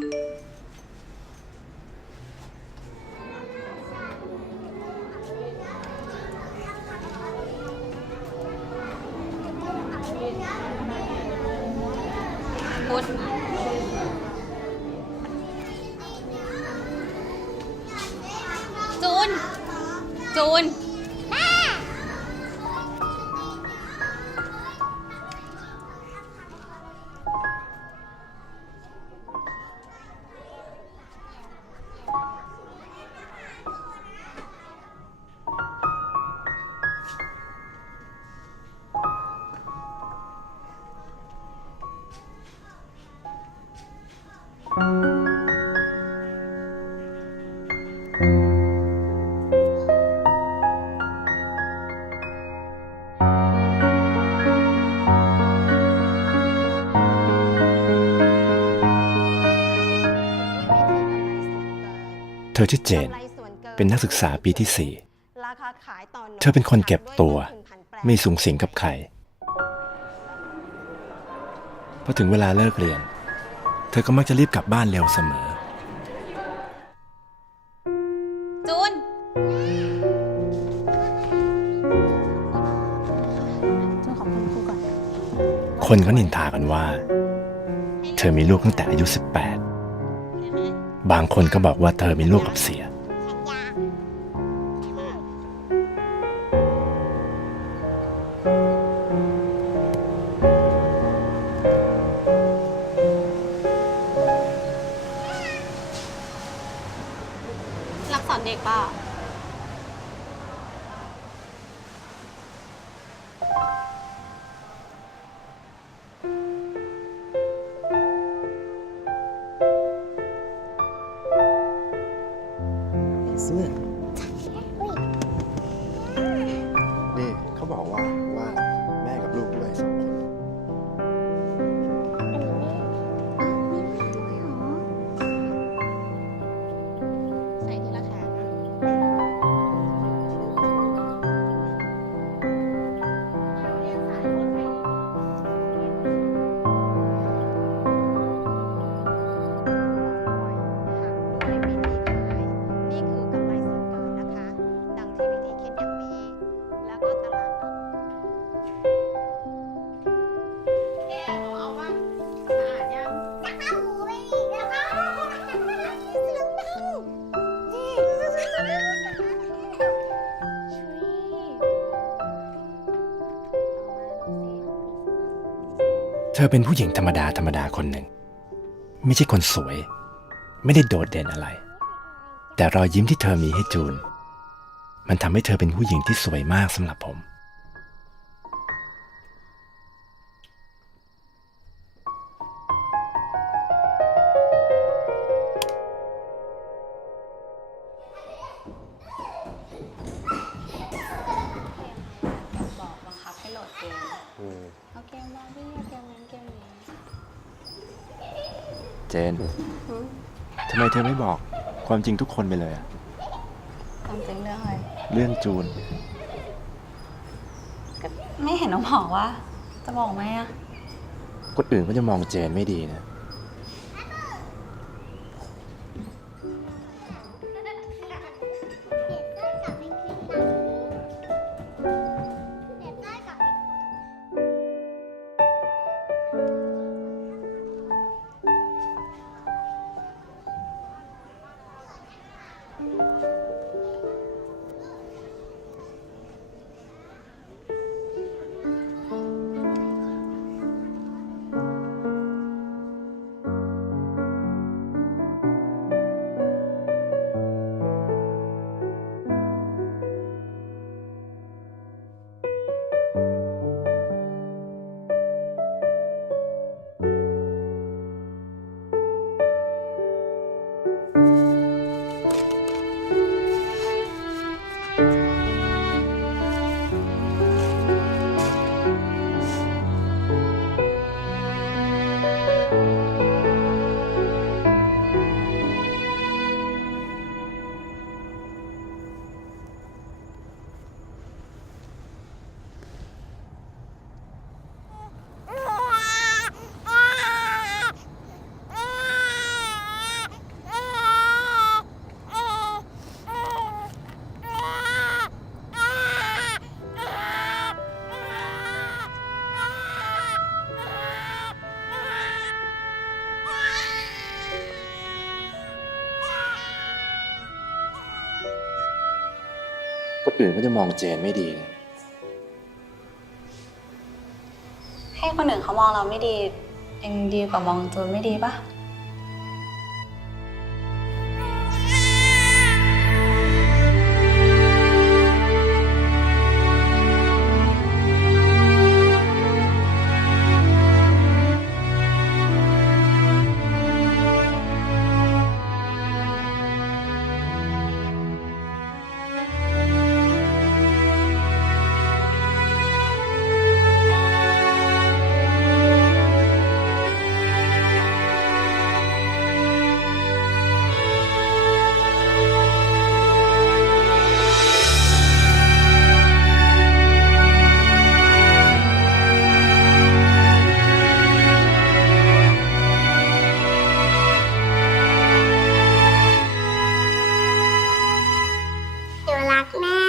พุทธจูน จูน ธอชื่อเจน เป็นนักศึกษาปีที่สี่ราคาขายต่อหน่วยเธอเป็นคนเก็บตัวด้วยต้นทุนผันแปรไม่สูงสิงกับใครพอถึงเวลาเลิกเรียน เธอก็มักจะรีบกลับบ้านเร็วเสมอ จูน จูนขอบคุณครูก่อน คนก็นินทากันว่า เธอมีลูกตั้งแต่อายุ 18 บางคนก็บอกว่าเธอมีลูกกับเสีย รับสอนเด็กเปล่ะ นี่ เธอเป็นผู้หญิงธรรมดาธรรมดาคนหนึ่ง ไม่ใช่คนสวย ไม่ได้โดดเด่นอะไร แต่รอยยิ้มที่เธอมีให้จูน มันทำให้เธอเป็นผู้หญิงที่สวยมากสำหรับผม เจนทำไมเธอไม่บอกความจริงทุกคนไปเลยอะความจริงเรื่องอะไรเรื่องจูน ก็ไม่เห็นน้องบอกว่า จะบอกไหมอะคนอื่นก็จะมองเจนไม่ดีนะ どうぞ。 อื่นก็จะมองเจนไม่ดีนะให้คนอื่นเขามองเราไม่ดียังดีกว่ามองจูนไม่ดีปะ Việt Nam